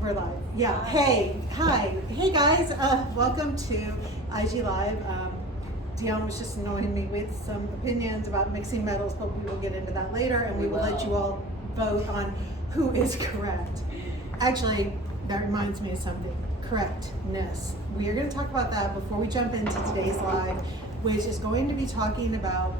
We're live. Yeah. Hi. Hey guys. Welcome to IG Live. Dion was just annoying me with some opinions about mixing metals, but we will get into that later, and we will let you all vote on who is correct. Actually, that reminds me of something. Correctness. We are going to talk about that before we jump into today's live, which is going to be talking about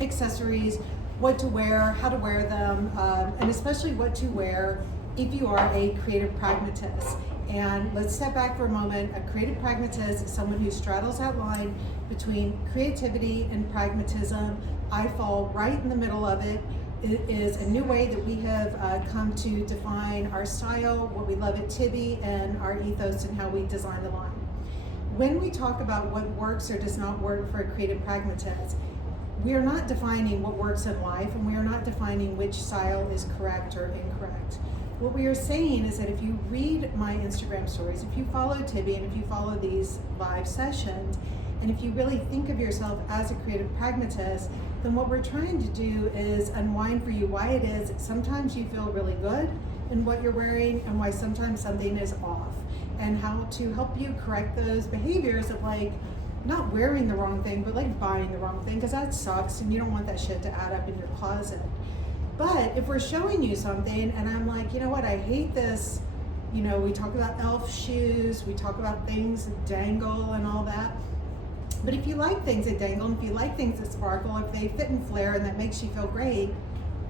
accessories, what to wear, how to wear them, and especially what to wear if you are a creative pragmatist. And let's step back for a moment. A creative pragmatist is someone who straddles that line between creativity and pragmatism. I fall right in the middle of it. It is a new way that we have come to define our style, what we love at Tibi, and our ethos and how we design the line. When we talk about what works or does not work for a creative pragmatist, we are not defining what works in life, and we are not defining which style is correct or incorrect. What we are saying is that if you read my Instagram stories, if you follow Tibi, and if you follow these live sessions, and if you really think of yourself as a creative pragmatist, then what we're trying to do is unwind for you why it is that sometimes you feel really good in what you're wearing and why sometimes something is off, and how to help you correct those behaviors of like not wearing the wrong thing, but like buying the wrong thing, because that sucks and you don't want that shit to add up in your closet. But if we're showing you something and I'm like, you know what, I hate this, you know, we talk about elf shoes, we talk about things that dangle and all that. But if you like things that dangle, and if you like things that sparkle, if they fit and flare and that makes you feel great,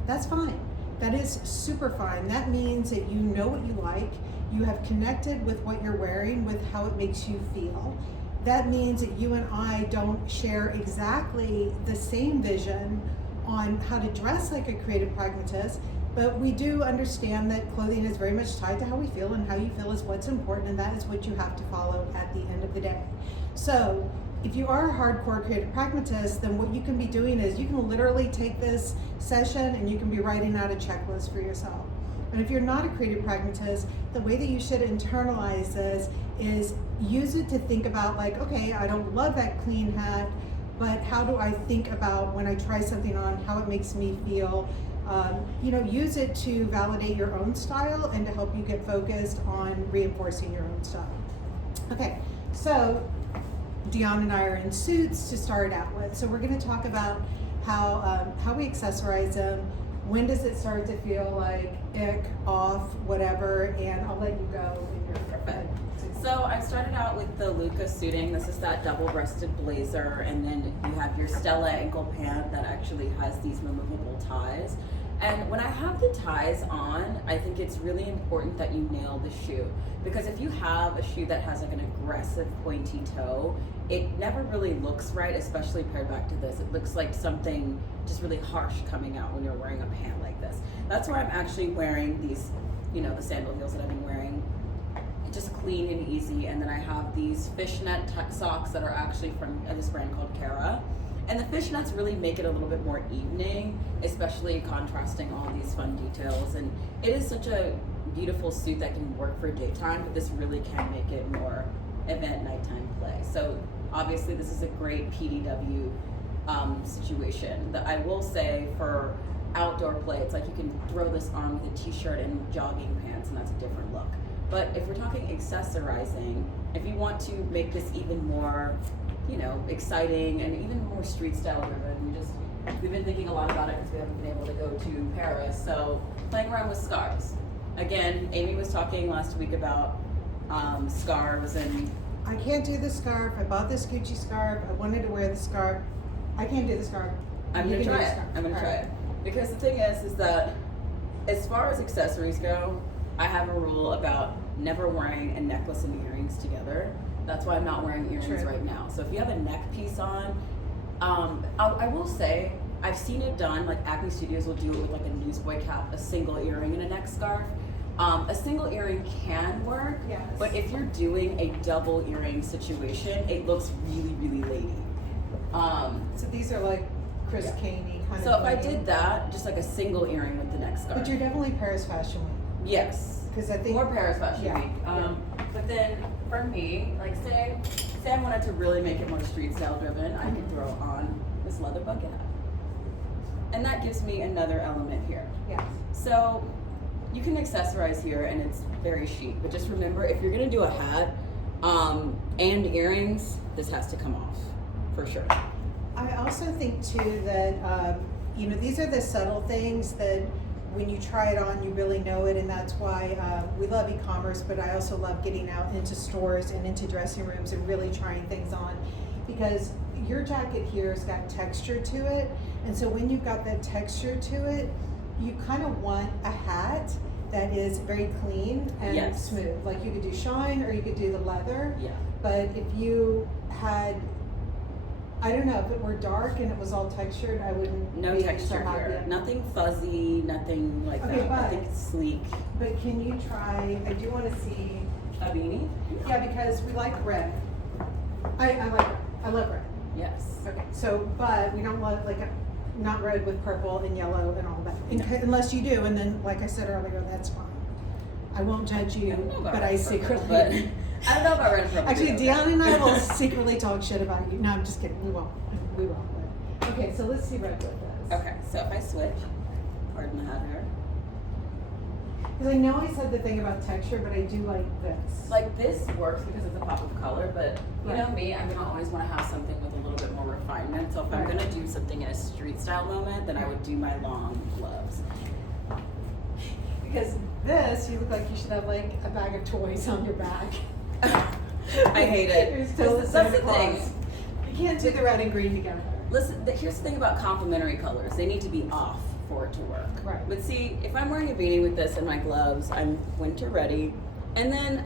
that's fine. That is super fine. That means that you know what you like, you have connected with what you're wearing, with how it makes you feel. That means that you and I don't share exactly the same vision on how to dress like a creative pragmatist, but we do understand that clothing is very much tied to how we feel, and how you feel is what's important, and that is what you have to follow at the end of the day. So if you are a hardcore creative pragmatist, then what you can be doing is you can literally take this session and you can be writing out a checklist for yourself. And if you're not a creative pragmatist, the way that you should internalize this is use it to think about like, okay, I don't love that clean hat, but how do I think about when I try something on, how it makes me feel? Use it to validate your own style and to help you get focused on reinforcing your own style. Okay, so Dion and I are in suits to start out with. So we're gonna talk about how we accessorize them. When does it start to feel like ick, off, whatever, and I'll let you go when you're perfect. So I started out with the Luca suiting. This is that double-breasted blazer, and then you have your Stella ankle pant that actually has these removable ties. And when I have the ties on, I think it's really important that you nail the shoe, because if you have a shoe that has like an aggressive pointy toe, it never really looks right, especially paired back to this. It looks like something just really harsh coming out when you're wearing a pant like this. That's why I'm actually wearing these, the sandal heels that I've been wearing, just clean and easy. And then I have these fishnet socks that are actually from this brand called Cara. And the fishnets really make it a little bit more evening, especially contrasting all these fun details. And it is such a beautiful suit that can work for daytime, but this really can make it more event nighttime play. So obviously this is a great PDW situation. That I will say for outdoor play, it's like you can throw this on with a t-shirt and jogging pants, and that's a different look. But if we're talking accessorizing, if you want to make this even more, exciting and even more street style driven, we've been thinking a lot about it because we haven't been able to go to Paris. So playing around with scarves. Again, Amy was talking last week about scarves, and I can't do the scarf. I bought this Gucci scarf. I wanted to wear the scarf. I can't do the scarf. I'm gonna try it. Because the thing is that as far as accessories go, I have a rule about never wearing a necklace and earrings together. That's why I'm not wearing earrings right now. So if you have a neck piece on, I will say, I've seen it done, like Acne Studios will do it with like a newsboy cap, a single earring and a neck scarf. A single earring can work, yes. But if you're doing a double earring situation, it looks really, really lady. So these are like Chris Caney kind of. So if I did that, just like a single earring with the neck scarf. But you're definitely Paris Fashion Week. Yes. Because I think more Paris Fashion Week. But then for me, like say I wanted to really make it more street style driven, I could throw on this leather bucket hat. And that gives me another element here. Yes. So you can accessorize here and it's very chic, but just remember, if you're gonna do a hat and earrings, this has to come off, for sure. I also think too that, you know, these are the subtle things that when you try it on, you really know it, and that's why we love e-commerce, but I also love getting out into stores and into dressing rooms and really trying things on, because your jacket here has got texture to it, and so when you've got that texture to it, you kind of want a hat that is very clean and Yes. smooth. Like you could do shine or you could do the leather, Yeah. but if you had, I don't know, if it were dark and it was all textured, I wouldn't No be so texture happy. here. Nothing fuzzy, nothing like Okay, that. I but- think it's sleek. But can you try, I do want to see, A beanie? yeah, because we like red. I like red. I love red. Yes. Okay, so, but we don't love, like, not red with purple and yellow and all that. Unless you do, and then, like I said earlier, that's fine. I won't judge I you, don't know about but red I and purple, secretly. but I don't know about red and purple. Actually, either. Deanna and I will secretly talk shit about you. No, I'm just kidding. We won't. We won't. But, okay, so let's see red with this. Okay, so if I switch, pardon the hat here. Because I know I said the thing about texture, but I do like this. Like this works because it's a pop of color, but you know Right. me, I'm gonna always want to have something with a little bit more refinement. So if I'm Right. gonna do something in a street style moment, then I would do my long gloves. Because this, you look like you should have like a bag of toys on your back. I hate it. You're still That's Santa the thing. Claus. You can't do the red and green together. Listen, here's the thing about complementary colors. They need to be off for it to work. Right. But see, if I'm wearing a beanie with this and my gloves, I'm winter ready. And then,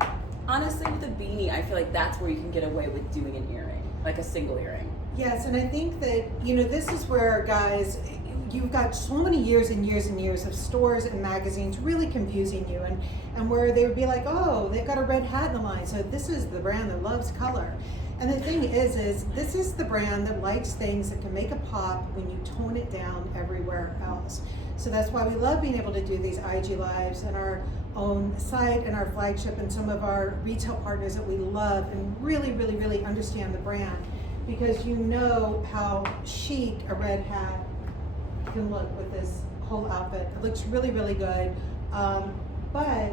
honestly, with a beanie, I feel like that's where you can get away with doing an earring, like a single earring. Yes, and I think that, you know, this is where, guys, you've got so many years and years and years of stores and magazines really confusing you, and where they would be like, oh, they've got a red hat in the line, so this is the brand that loves color. And the thing is this is the brand that likes things that can make a pop when you tone it down everywhere else. So that's why we love being able to do these IG Lives and our own site and our flagship and some of our retail partners that we love and really, really, really understand the brand, because you know how chic a red hat can look with this whole outfit. It looks really, really good. But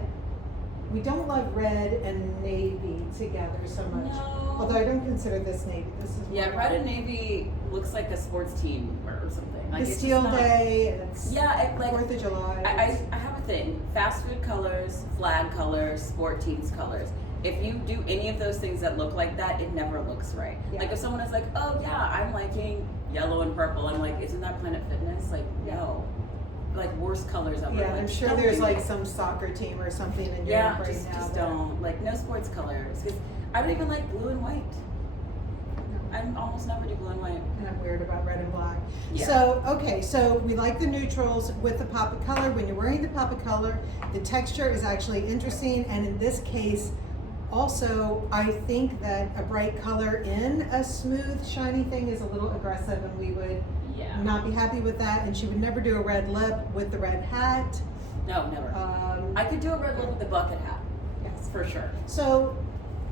we don't love red and navy together so much. No. Although I don't consider this navy. This is Yeah, red and navy looks like a sports team or something. Like the it's Steel just not- Day, and it's Yeah, it, like 4th of July. I have a thing. Fast food colors, flag colors, sport teams colors. If you do any of those things that look like that, it never looks right. Yeah. Like if someone is like, oh yeah, I'm liking yellow and purple, I'm like, isn't that Planet Fitness? Like, no. Like worst colors ever. Yeah, like, I'm sure don't there's do like it. some soccer team or something in Yeah, Europe right just, now. just that- don't. Like no sports colors. Because I don't even like blue and white. I almost never do blue and white. And I'm weird about red and black. Yeah. So, okay, so we like the neutrals with the pop of color. When you're wearing the pop of color, the texture is actually interesting. And in this case, also, I think that a bright color in a smooth, shiny thing is a little aggressive, and we would Yeah. not be happy with that. And she would never do a red lip with the red hat. No, never. I could do a red lip with a bucket hat. Yes. For sure. So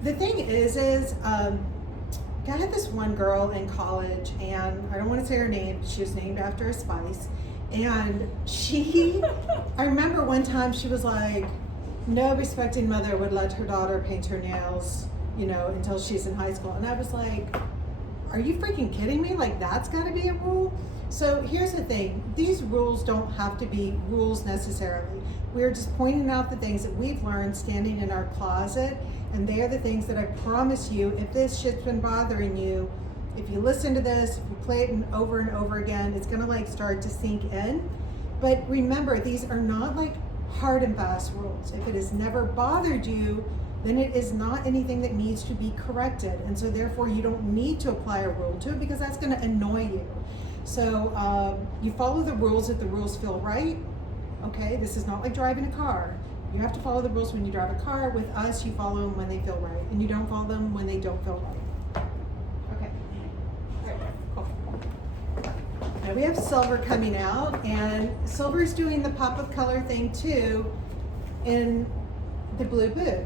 the thing is I had this one girl in college, and I don't want to say her name. She was named after a spice, and I remember one time she was like, no respecting mother would let her daughter paint her nails, you know, until she's in high school. And I was like, are you freaking kidding me? Like, that's got to be a rule? So here's the thing. These rules don't have to be rules necessarily. We're just pointing out the things that we've learned standing in our closet, and they are the things that I promise you, if this shit's been bothering you, if you listen to this, if you play it over and over again, it's gonna like start to sink in. But remember, these are not like hard and fast rules. If it has never bothered you, then it is not anything that needs to be corrected. And so therefore you don't need to apply a rule to it, because that's gonna annoy you. So you follow the rules if the rules feel right. Okay, this is not like driving a car. You have to follow the rules when you drive a car. With us, you follow them when they feel right, and you don't follow them when they don't feel right. Okay. Cool. Now we have silver coming out, and silver is doing the pop of color thing too in the blue boot,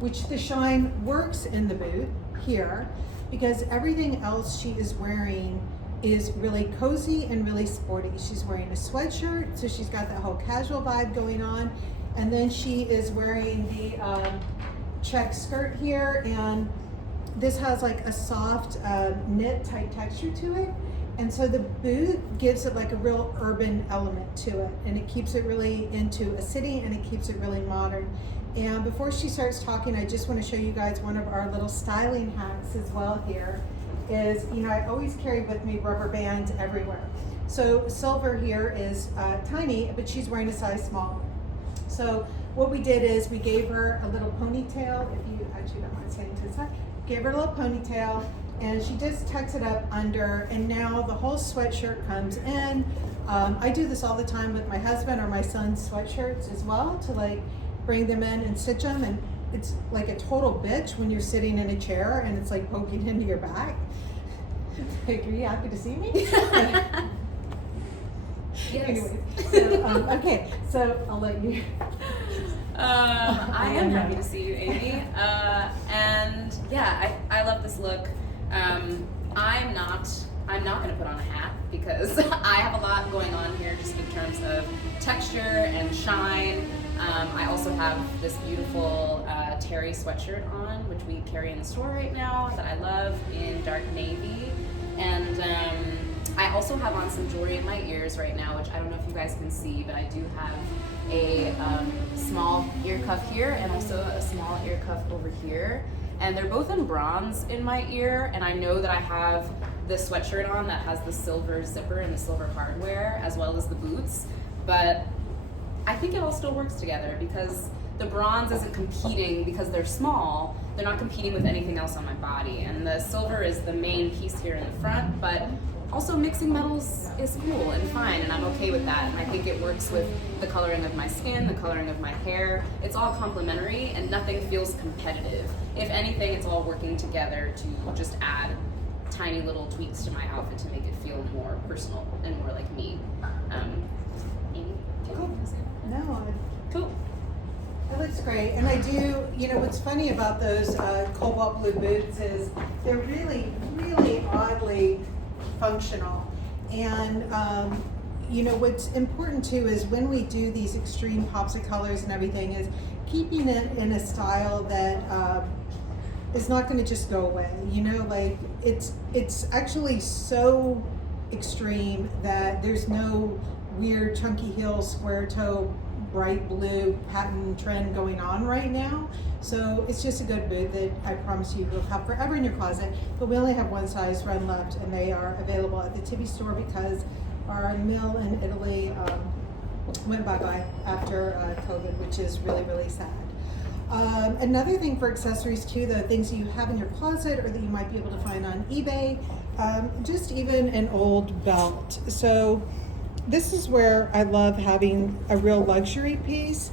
which the shine works in the boot here, because everything else she is wearing is really cozy and really sporty. She's wearing a sweatshirt, so she's got that whole casual vibe going on, And then she is wearing the check skirt here, and this has like a soft knit type texture to it. And so the boot gives it like a real urban element to it, and it keeps it really into a city, and it keeps it really modern. And before she starts talking, I just want to show you guys one of our little styling hacks as well here is, you know, I always carry with me rubber bands everywhere. So Silver here is tiny, but she's wearing a size small. So what we did is we gave her a little ponytail, if you actually don't mind saying to the side, gave her a little ponytail, and she just tucks it up under, and now the whole sweatshirt comes in. I do this all the time with my husband or my son's sweatshirts as well, to like bring them in and stitch them, and it's like a total bitch when you're sitting in a chair and it's like poking into your back. Like, are you happy to see me? Yes. Anyways, so, okay, so I'll let you. I am happy to see you, Amy. And yeah, I love this look. I'm not going to put on a hat because I have a lot going on here just in terms of texture and shine. I also have this beautiful terry sweatshirt on, which we carry in the store right now that I love in dark navy. And I also have on some jewelry in my ears right now, which I don't know if you guys can see, but I do have a small ear cuff here and also a small ear cuff over here. And they're both in bronze in my ear, and I know that I have this sweatshirt on that has the silver zipper and the silver hardware, as well as the boots, but I think it all still works together because the bronze isn't competing because they're small. They're not competing with anything else on my body, and the silver is the main piece here in the front, but also mixing metals is cool and fine, and I'm okay with that. And I think it works with the coloring of my skin, the coloring of my hair. It's all complementary and nothing feels competitive. If anything, it's all working together to just add tiny little tweaks to my outfit to make it feel more personal and more like me. Amy, do you want to say that? No, Cool. that looks great. And I do, you know, what's funny about those cobalt blue boots is they're really, really oddly functional. And, you know, what's important too is when we do these extreme pops of colors and everything is keeping it in a style that is not going to just go away. You know, like it's actually so extreme that there's no weird chunky heel, square toe, bright blue patent trend going on right now. So it's just a good boot that I promise you will have forever in your closet. But we only have one size run left, and they are available at the Tibi store because our mill in Italy went bye-bye after COVID, which is really, really sad. Another thing for accessories too, the things that you have in your closet or that you might be able to find on eBay, just even an old belt. So this is where I love having a real luxury piece.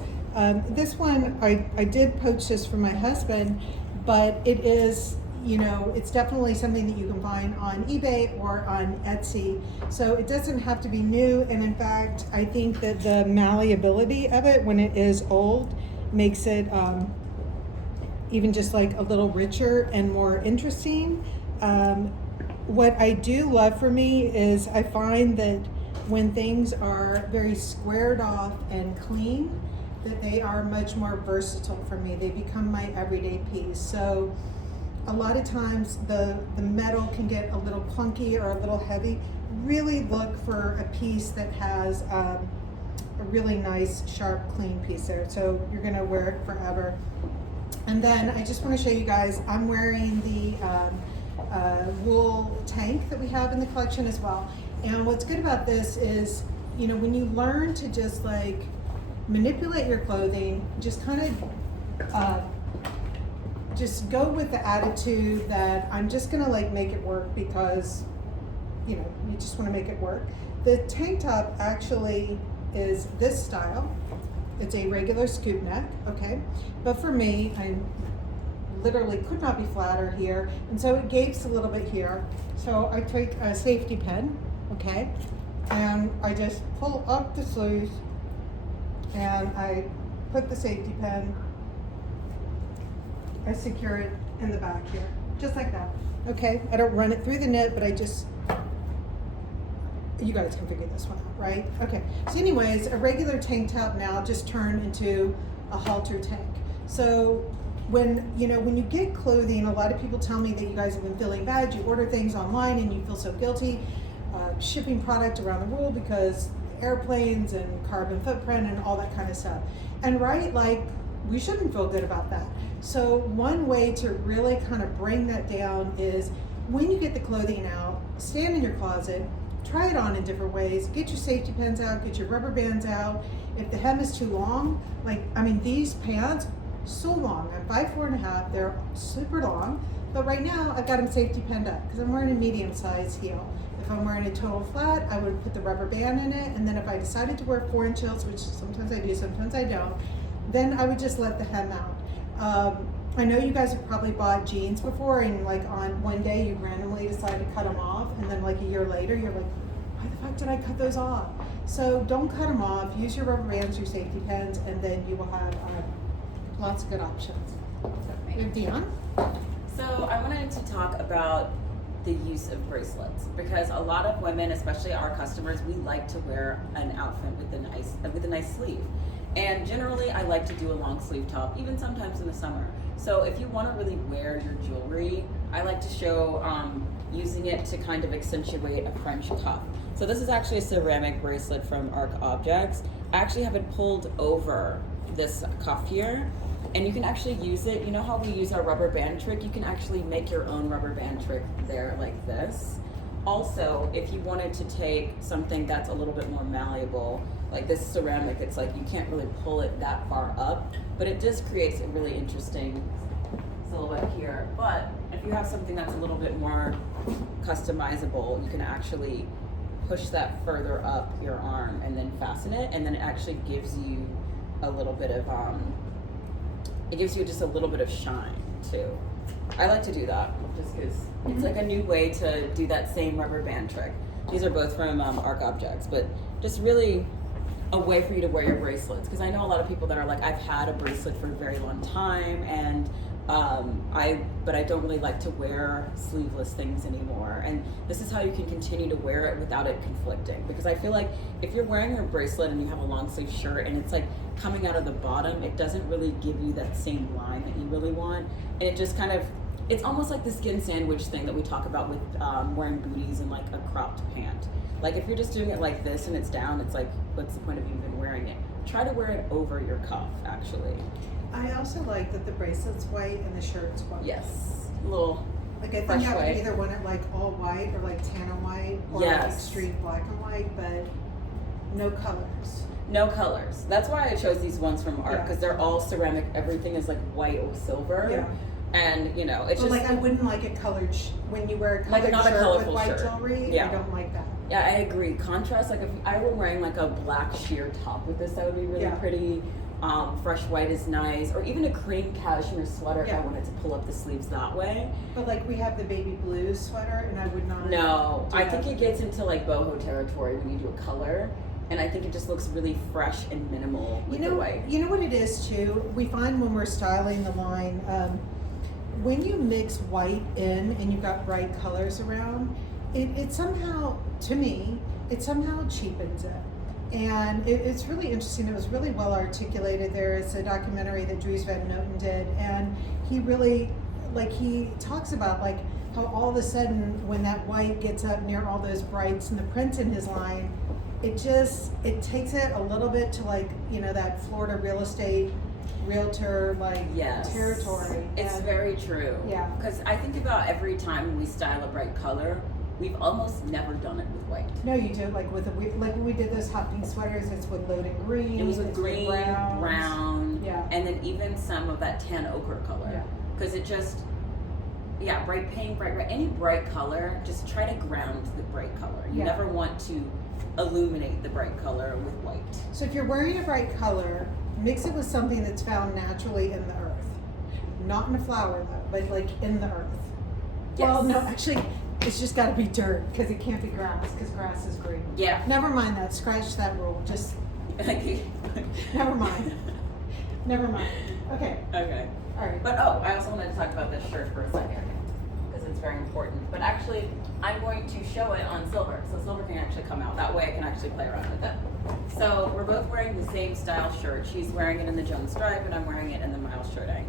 This one, I did poach this for my husband, but it is, you know, it's definitely something that you can find on eBay or on Etsy. So it doesn't have to be new. And in fact, I think that the malleability of it when it is old makes it even just like a little richer and more interesting. What I do love for me is I find that when things are very squared off and clean, that they are much more versatile for me. They become my everyday piece. So a lot of times the metal can get a little clunky or a little heavy. Really look for a piece that has a really nice, sharp, clean piece there. So you're gonna wear it forever. And then I just wanna show you guys, I'm wearing the wool tank that we have in the collection as well. And what's good about this is, you know, when you learn to just like manipulate your clothing, just kind of just go with the attitude that I'm just gonna like make it work because, you know, you just wanna make it work. The tank top actually is this style. It's a regular scoop neck, okay? But for me, I literally could not be flatter here, and so it gapes a little bit here. So I take a safety pin, okay? And I just pull up the sleeves and I put the safety pin, I secure it in the back here, just like that, okay? I don't run it through the knit, but I just you guys can figure this one out, right? Okay, so anyways, a regular tank top now just turned into a halter tank. So when you get clothing, a lot of people tell me that you guys have been feeling bad. You order things online and you feel so guilty shipping product around the world because airplanes and carbon footprint and all that kind of stuff. And right, like, we shouldn't feel good about that. So one way to really kind of bring that down is when you get the clothing out, stand in your closet, try it on in different ways, get your safety pins out, get your rubber bands out. If the hem is too long, these pants, so long. I'm 5'4.5", they're super long, but right now I've got them safety pinned up because I'm wearing a medium size heel. If I'm wearing a total flat, I would put the rubber band in it, and then if I decided to wear 4-inch heels, which sometimes I do, sometimes I don't, then I would just let the hem out. I know you guys have probably bought jeans before, and like on one day you randomly decide to cut them off, and then like a year later you're like, why the fuck did I cut those off? So don't cut them off. Use your rubber bands, your safety pins, and then you will have lots of good options. Dion? So I wanted to talk about the use of bracelets, because a lot of women, especially our customers, we like to wear an outfit with a nice sleeve. And generally I like to do a long sleeve top, even sometimes in the summer. So if you want to really wear your jewelry, I like to show using it to kind of accentuate a French cuff. So this is actually a ceramic bracelet from Arc Objects. I actually have it pulled over this cuff here, and you can actually use it. You know how we use our rubber band trick? You can actually make your own rubber band trick there like this. Also, if you wanted to take something that's a little bit more malleable, like this ceramic, it's like you can't really pull it that far up, but it just creates a really interesting silhouette here. But if you have something that's a little bit more customizable, you can actually push that further up your arm and then fasten it, and then it actually gives you a little bit of it gives you just a little bit of shine too. I like to do that just because it's like a new way to do that same rubber band trick. These are both from Arc Objects, but just really a way for you to wear your bracelets, because I know a lot of people that are like, I've had a bracelet for a very long time, and but I don't really like to wear sleeveless things anymore. And this is how you can continue to wear it without it conflicting. Because I feel like if you're wearing your bracelet and you have a long sleeve shirt and it's like coming out of the bottom, it doesn't really give you that same line that you really want. And it just kind of, it's almost like the skin sandwich thing that we talk about with wearing booties and like a cropped pant. Like if you're just doing it like this and it's down, it's like, what's the point of you even wearing it? Try to wear it over your cuff, actually. I also like that the bracelet's white and the shirt's white. Yes, a little like I fresh think I would white. either want it like all white or like tan and white, or like extreme black and white, but no colors. No colors. That's why I chose these ones from Art, because they're all ceramic. Everything is like white or silver. Yeah. And you know, it's but just like I wouldn't like a colored when you wear a colored like not shirt a colorful with white shirt. jewelry. Yeah. I don't like that. Yeah, I agree. Contrast, like if I were wearing like a black sheer top with this, that would be really pretty. Fresh white is nice, or even a cream cashmere sweater if I wanted to pull up the sleeves that way. But like we have the baby blue sweater, and I would not. No, I think it gets into like boho territory when you do a color, and I think it just looks really fresh and minimal with the white. You know what it is too? We find when we're styling the line, when you mix white in and you've got bright colors around, it somehow, to me, it somehow cheapens it. And it's really interesting. It was really well articulated. There's a documentary that Dries Van Noten did, and he really, like, he talks about like how all of a sudden when that white gets up near all those brights and the prints in his line, it takes it a little bit to like, you know, that Florida real estate realtor like territory. It's very true. Yeah. Because I think about every time we style a bright color, we've almost never done it with white. No, you do. Like like when we did those hot pink sweaters, it's with loaded green. It was with green, brown, yeah, and then even some of that tan ochre color. Yeah. Because it just, bright pink, bright red, any bright color, just try to ground the bright color. You never want to illuminate the bright color with white. So if you're wearing a bright color, mix it with something that's found naturally in the earth. Not in a flower though, but like in the earth. Yes. Well, no, actually, it's just got to be dirt because it can't be grass because grass is green. Yeah. Never mind that. Scratch that rule. Just never mind. Never mind. Okay. Okay. All right. But I also wanted to talk about this shirt for a second because it's very important. But actually, I'm going to show it on silver, so silver can actually come out. That way I can actually play around with it. So we're both wearing the same style shirt. She's wearing it in the Jones stripe, and I'm wearing it in the Miles shirting.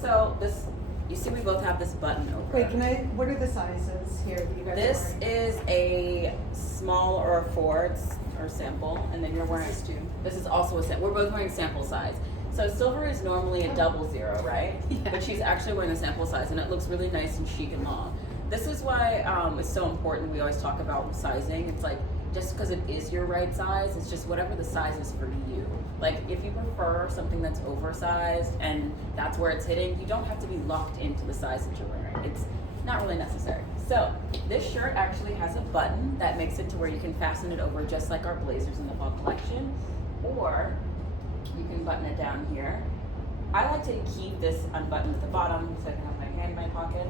So this, you see we both have this button over. Wait, what are the sizes here that you guys This are wearing? is a small or a 4, it's our sample, and then you're wearing, this is also a sample. We're both wearing sample size. So silver is normally a 00, right? Yeah. But she's actually wearing the sample size, and it looks really nice and chic and long. This is why it's so important. We always talk about sizing. It's like, just because it is your right size, it's just whatever the size is for you. Like, if you prefer something that's oversized and that's where it's hitting, you don't have to be locked into the size that you're wearing. It's not really necessary. So this shirt actually has a button that makes it to where you can fasten it over just like our blazers in the fall collection, or you can button it down here. I like to keep this unbuttoned at the bottom so I can have my hand in my pocket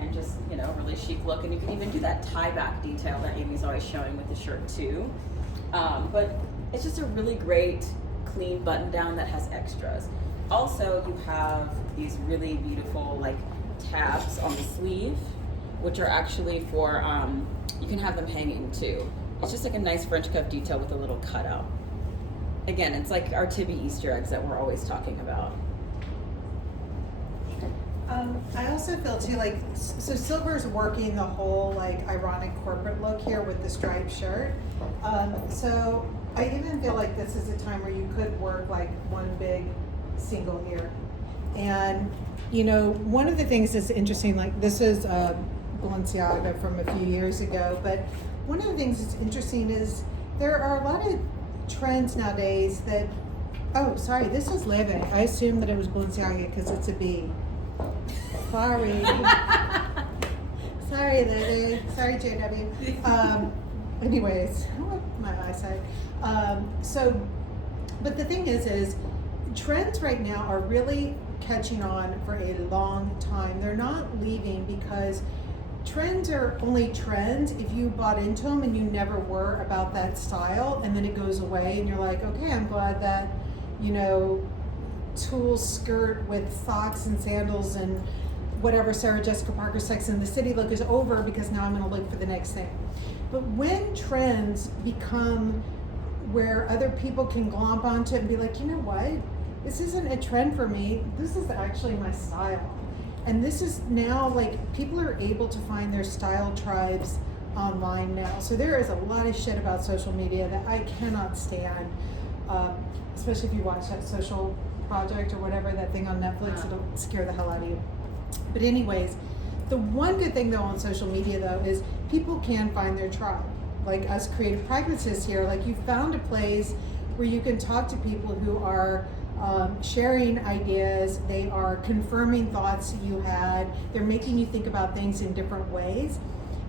and just, you know, really chic look. And you can even do that tie back detail that Amy's always showing with the shirt too. But it's just a really great clean button down that has extras. Also, you have these really beautiful like tabs on the sleeve, which are actually for, you can have them hanging too. It's just like a nice French cuff detail with a little cutout. Again, it's like our Tibi Easter eggs that we're always talking about. I also feel too like, so silver's working the whole like ironic corporate look here with the striped shirt. So I even feel like this is a time where you could work like one big single ear. And you know, one of the things that's interesting, like this is Balenciaga from a few years ago, but one of the things that's interesting is there are a lot of trends nowadays that, oh, sorry, this is Leve. I assumed that it was Balenciaga because it's a B. Sorry. Sorry, Leve. Sorry, JW. Anyways, I like my eyesight. But the thing is trends right now are really catching on for a long time. They're not leaving because trends are only trends if you bought into them and you never were about that style, and then it goes away and you're like, okay, I'm glad that, you know, tulle skirt with socks and sandals and whatever Sarah Jessica Parker Sex and the City look is over because now I'm going to look for the next thing. But when trends become where other people can glomp onto it and be like, you know what, this isn't a trend for me, this is actually my style. And this is now, like, people are able to find their style tribes online now. So there is a lot of shit about social media that I cannot stand, especially if you watch that Social Project or whatever, that thing on Netflix, it'll scare the hell out of you. But anyways, the one good thing though on social media though is people can find their tribe. Like us creative pragmatists here, like you found a place where you can talk to people who are sharing ideas, they are confirming thoughts you had, they're making you think about things in different ways,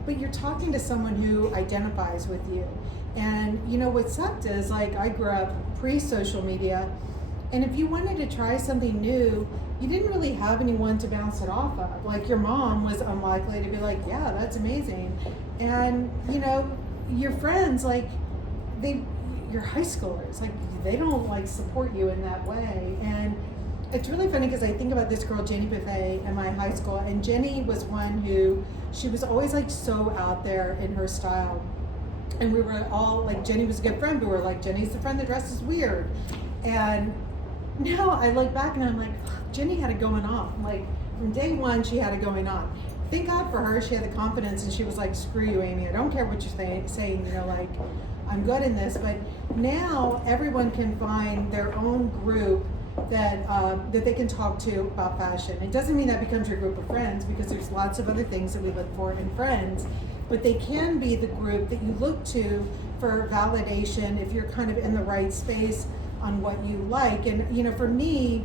but you're talking to someone who identifies with you. And you know what sucked is, like, I grew up pre-social media, and if you wanted to try something new, you didn't really have anyone to bounce it off of. Like your mom was unlikely to be like, yeah, that's amazing. And you know, your friends, like your high schoolers, like they don't like support you in that way. And it's really funny because I think about this girl, Jenny Buffet, in my high school, and Jenny was one who, she was always like so out there in her style. And we were all like, Jenny was a good friend, but we were like, Jenny's the friend that dresses weird. And now I look back and I'm like, Jenny had it going on. Like from day one, she had it going on. Thank God for her, she had the confidence and she was like, screw you, Amy, I don't care what you're saying, you know, like, I'm good in this. But now everyone can find their own group that that they can talk to about fashion. It doesn't mean that becomes your group of friends, because there's lots of other things that we look for in friends, but they can be the group that you look to for validation if you're kind of in the right space on what you like. And you know, for me,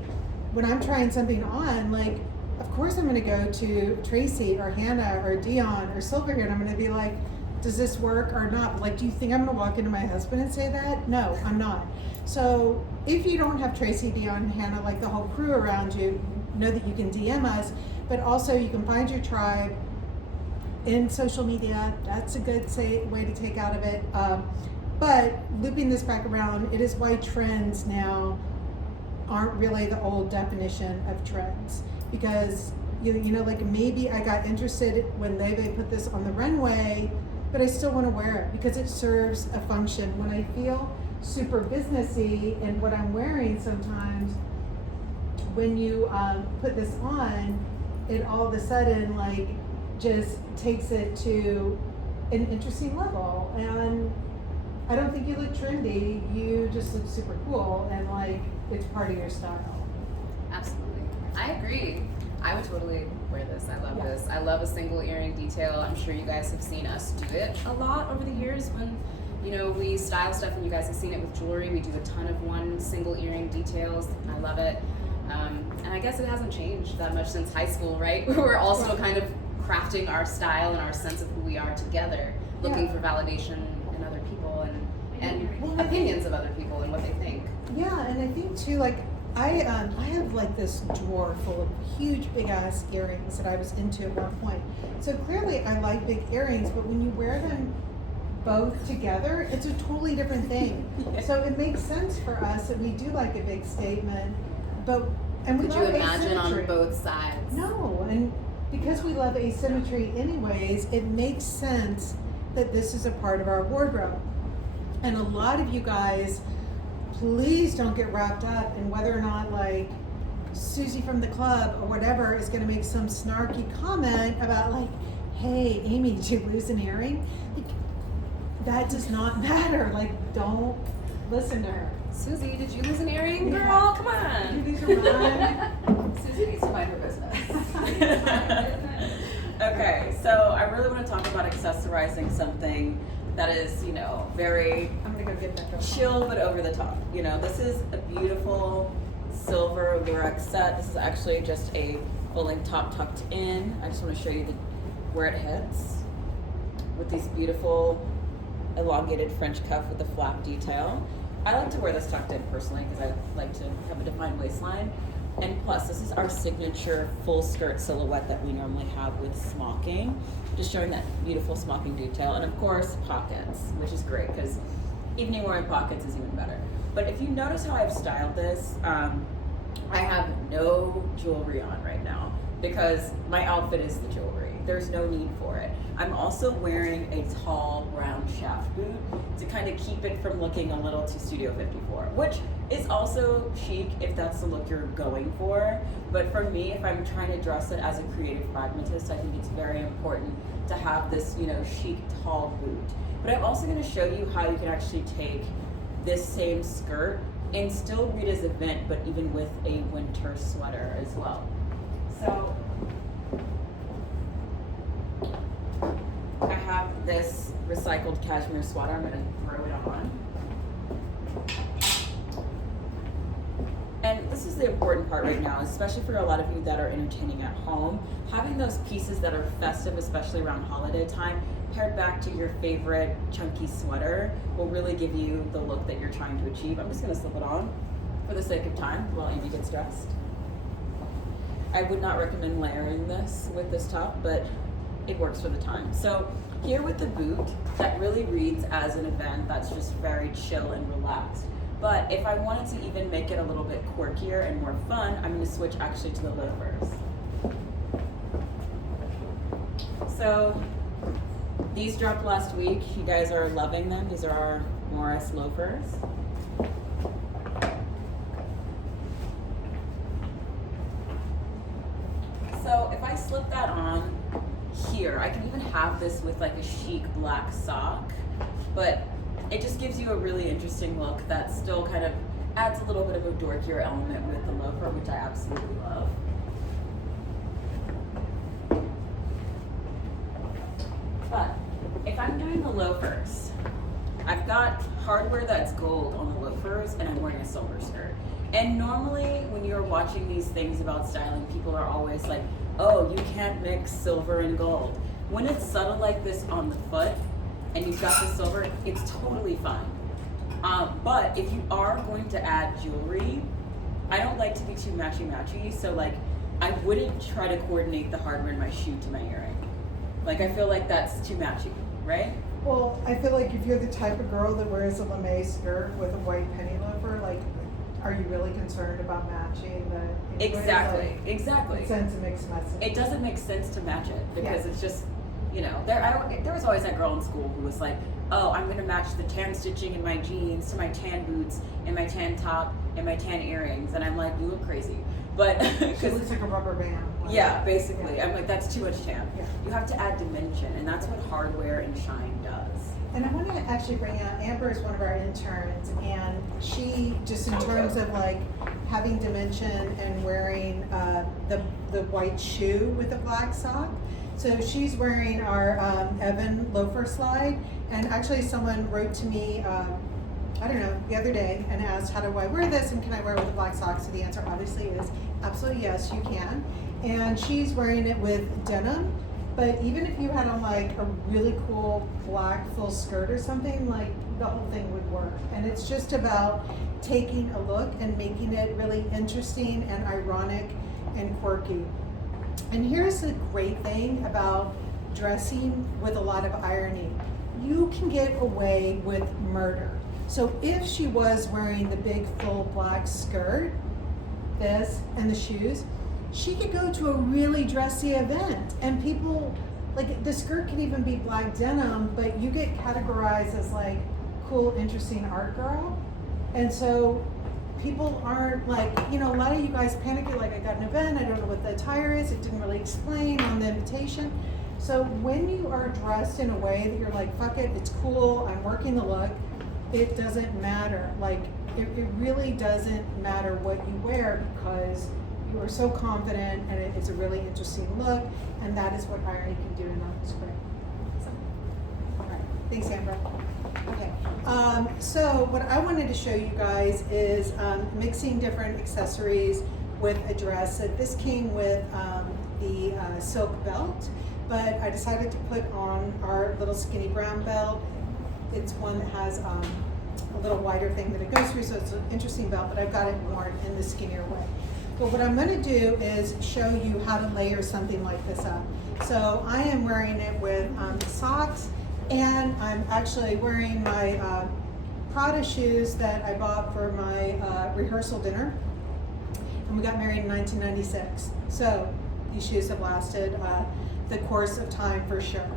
when I'm trying something on, like, of course I'm going to go to Tracy or Hannah or Dion or Silver here, and I'm going to be like, does this work or not? Like, do you think I'm going to walk into my husband and say that? No, I'm not. So if you don't have Tracy, Dion, Hannah, like the whole crew around you, know that you can DM us, but also you can find your tribe in social media. That's a good way to take out of it. But looping this back around, it is why trends now aren't really the old definition of trends, because you know, like maybe I got interested when they put this on the runway, but I still want to wear it because it serves a function. When I feel super businessy in what I'm wearing sometimes, when you put this on, it all of a sudden like just takes it to an interesting level. And I don't think you look trendy, you just look super cool and like it's part of your style. Absolutely. I agree. I would totally wear this. I love this. I love a single earring detail. I'm sure you guys have seen us do it a lot over the years when, you know, we style stuff, and you guys have seen it with jewelry. We do a ton of one single earring details. I love it. And I guess it hasn't changed that much since high school, right? We're all still kind of crafting our style and our sense of who we are together, looking for validation in other people and opinions of other people and what they think. Yeah, and I think too, like I have like this drawer full of huge big ass earrings that I was into at one point. So clearly I like big earrings, but when you wear them both together, it's a totally different thing. So it makes sense for us that we do like a big statement, and we Could you love imagine asymmetry. on both sides? No, and because we love asymmetry anyways, it makes sense that this is a part of our wardrobe. And a lot of you guys, please don't get wrapped up in whether or not like Susie from the club or whatever is going to make some snarky comment about like, hey, Amy, did you lose an earring? Like, that does not matter. Like, don't listen to her. Susie, did you lose an earring? Yeah. Girl, come on. Did you lose a rhyme? Susie needs to mind her business. Okay, so I really want to talk about accessorizing something that is, you know, very I'm gonna go get that girl. chill but over the top. You know, this is a beautiful silver lurex set. This is actually just a full-length top tucked in. I just want to show you where it hits with these beautiful elongated French cuff with the flap detail. I like to wear this tucked in personally because I like to have a defined waistline. And plus, this is our signature full skirt silhouette that we normally have with smocking. Just showing that beautiful smocking detail. And of course, pockets, which is great because evening wearing pockets is even better. But if you notice how I've styled this, I have no jewelry on right now because my outfit is the jewelry. There's no need for it. I'm also wearing a tall brown shaft boot to kind of keep it from looking a little too Studio 54, which is also chic if that's the look you're going for. But for me, if I'm trying to dress it as a creative pragmatist, I think it's very important to have this, you know, chic tall boot. But I'm also going to show you how you can actually take this same skirt and still read as event, but even with a winter sweater as well. So I have this recycled cashmere sweater. I'm going to throw it on. And this is the important part right now, especially for a lot of you that are entertaining at home. Having those pieces that are festive, especially around holiday time, paired back to your favorite chunky sweater will really give you the look that you're trying to achieve. I'm just going to slip it on for the sake of time while Amy gets dressed. I would not recommend layering this with this top, but it works for the time. So here with the boot, that really reads as an event that's just very chill and relaxed. But if I wanted to even make it a little bit quirkier and more fun, I'm going to switch actually to the loafers. So these dropped last week. You guys are loving them. These are our Morris loafers. So if I slip that on here, I can even have this with like a chic black sock, but it just gives you a really interesting look that still kind of adds a little bit of a dorkier element with the loafer, which I absolutely love. But if I'm doing the loafers, I've got hardware that's gold on the loafers and I'm wearing a silver skirt. And normally when you're watching these things about styling, people are always like, oh, you can't mix silver and gold. When it's subtle like this on the foot, and you've got the silver, it's totally fine. But if you are going to add jewelry, I don't like to be too matchy-matchy, so like I wouldn't try to coordinate the hardware in my shoe to my earring. Like I feel like that's too matchy, right? Well, I feel like if you're the type of girl that wears a lame skirt with a white penny loafer, like are you really concerned about matching the Exactly, like, exactly. It sends a mixed message. It doesn't make sense to match it because Yeah. it's just, you know, there was always that girl in school who was like, oh, I'm gonna match the tan stitching in my jeans to my tan boots and my tan top and my tan earrings, and I'm like, you look crazy. But It looks like a rubber band. Like, yeah, basically, yeah. I'm like, that's too much tan. Yeah. You have to add dimension, and that's what hardware and shine does. And I want to actually bring out, Amber is one of our interns, and she, just in terms of like having dimension and wearing the white shoe with a black sock. So she's wearing our Evan loafer slide, and actually someone wrote to me, I don't know, the other day and asked, how do I wear this and can I wear it with a black sock? So the answer obviously is absolutely yes, you can. And she's wearing it with denim. But even if you had on like a really cool black full skirt or something, like the whole thing would work. And it's just about taking a look and making it really interesting and ironic and quirky. And here's the great thing about dressing with a lot of irony. You can get away with murder. So if she was wearing the big full black skirt, this, and the shoes, she could go to a really dressy event and people, like the skirt could even be black denim, but you get categorized as like cool, interesting art girl. And so people aren't like, you know, a lot of you guys panic, you're like, I got an event, I don't know what the attire is, it didn't really explain on the invitation. So when you are dressed in a way that you're like, fuck it, it's cool, I'm working the look, it doesn't matter. Like, it really doesn't matter what you wear because you are so confident and it's a really interesting look, and that is what irony can do, and that's great. So, all right, thanks, Amber. Okay, so what I wanted to show you guys is mixing different accessories with a dress. So this came with the silk belt, but I decided to put on our little skinny brown belt. It's one that has a little wider thing that it goes through, so it's an interesting belt, but I've got it worn in the skinnier way. But what I'm going to do is show you how to layer something like this up. So I am wearing it with socks, and I'm actually wearing my Prada shoes that I bought for my rehearsal dinner. And we got married in 1996. So these shoes have lasted the course of time for sure.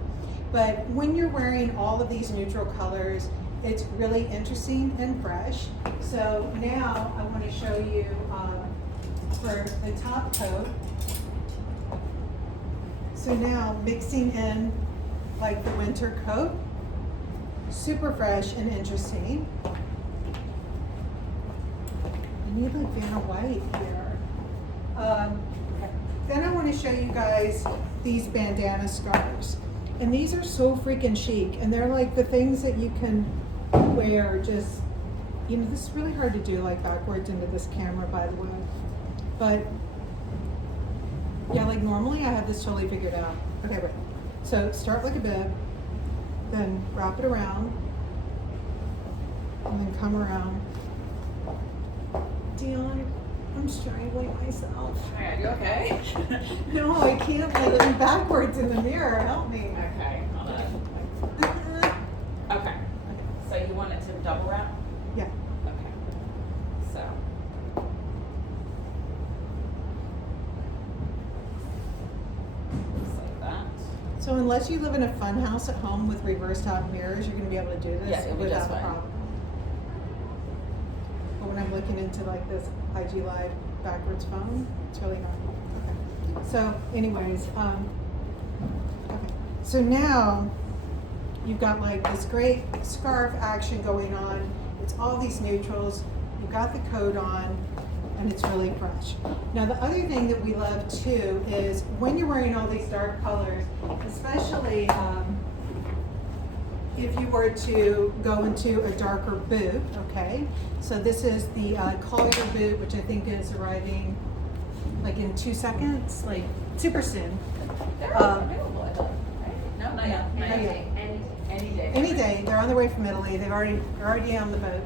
But when you're wearing all of these neutral colors, it's really interesting and fresh. So now I want to show you for the top coat. So now mixing in like the winter coat, super fresh and interesting. I need like Vanna White here. Okay. Then I want to show you guys these bandana scarves. And these are so freaking chic, and they're like the things that you can wear just, you know, this is really hard to do like backwards into this camera, by the way. But yeah, like normally I have this totally figured out. Okay, wait. So start like a bib, then wrap it around, and then come around. Dion, I'm strangling myself. Are you okay? No, I can't like do backwards in the mirror. Help me. Okay, hold on. Okay. So you want it to double wrap? Yeah. Okay. So. Just like that. So unless you live in a fun house at home with reversed out mirrors, you're gonna be able to do this Yeah, it'll be without just a fine. problem. But when I'm looking into like this IG Live backwards phone, it's really hard. Okay. So anyways, okay. So now you've got like this great scarf action going on. It's all these neutrals. You've got the coat on, and it's really fresh. Now the other thing that we love too is when you're wearing all these dark colors, especially if you were to go into a darker boot, okay? So this is the Collier boot, which I think is arriving like in 2 seconds, like super soon. They're available, I thought, right? No, not yet. Not Any yet. day. Any day. Any day. They're on their way from Italy. They're already on the boat,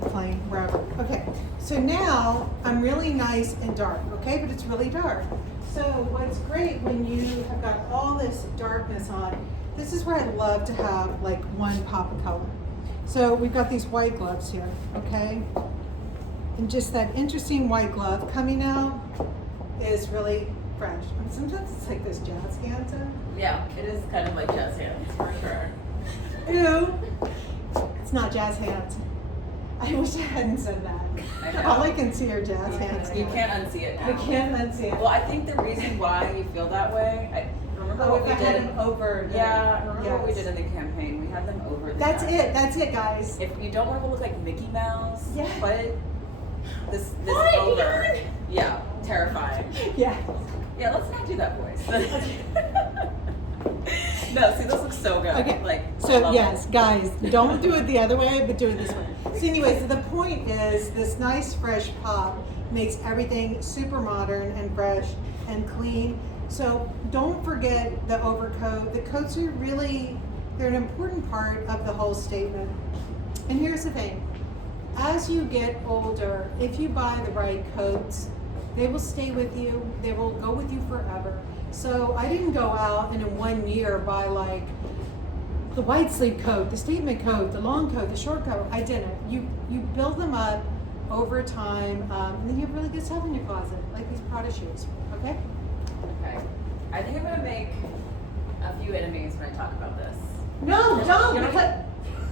the plane, wherever. Okay. So now I'm really nice and dark, okay? But it's really dark. So what's great when you have got all this darkness on, this is where I love to have like one pop of color. So we've got these white gloves here, okay? And just that interesting white glove coming out is really fresh. And sometimes it's like this jazz hands. Yeah, it is kind of like jazz hands for sure. Ew. It's not jazz hands. I wish I hadn't said that. I know. All I can see are jazz hands. You can't unsee it now. I can't unsee it. Well, I think the reason why you feel that way, remember Oh, what we if I had did? them over. Yeah, remember what we yes. did in the campaign? We had them over the That's top. it. That's it, guys. If you don't want to look like Mickey Mouse, Yeah. put this What? over. Yeah, terrifying. Yeah. Yeah, let's not do that voice. No, see, this looks so good. Okay. Like, I So love yes, it. guys, don't do it the other way, but do it this way. So anyways, the point is this nice fresh pop makes everything super modern and fresh and clean. So don't forget the overcoat. The coats are really, they're an important part of the whole statement. And here's the thing. As you get older, if you buy the right coats, they will stay with you. They will go with you forever. So I didn't go out and in 1 year buy like the wide sleeve coat, the statement coat, the long coat, the short coat. I didn't. You build them up over time, and then you have really good stuff in your closet, like these Prada shoes. Okay? Okay. I think I'm gonna make a few enemies when I talk about this. No, don't. You know Because,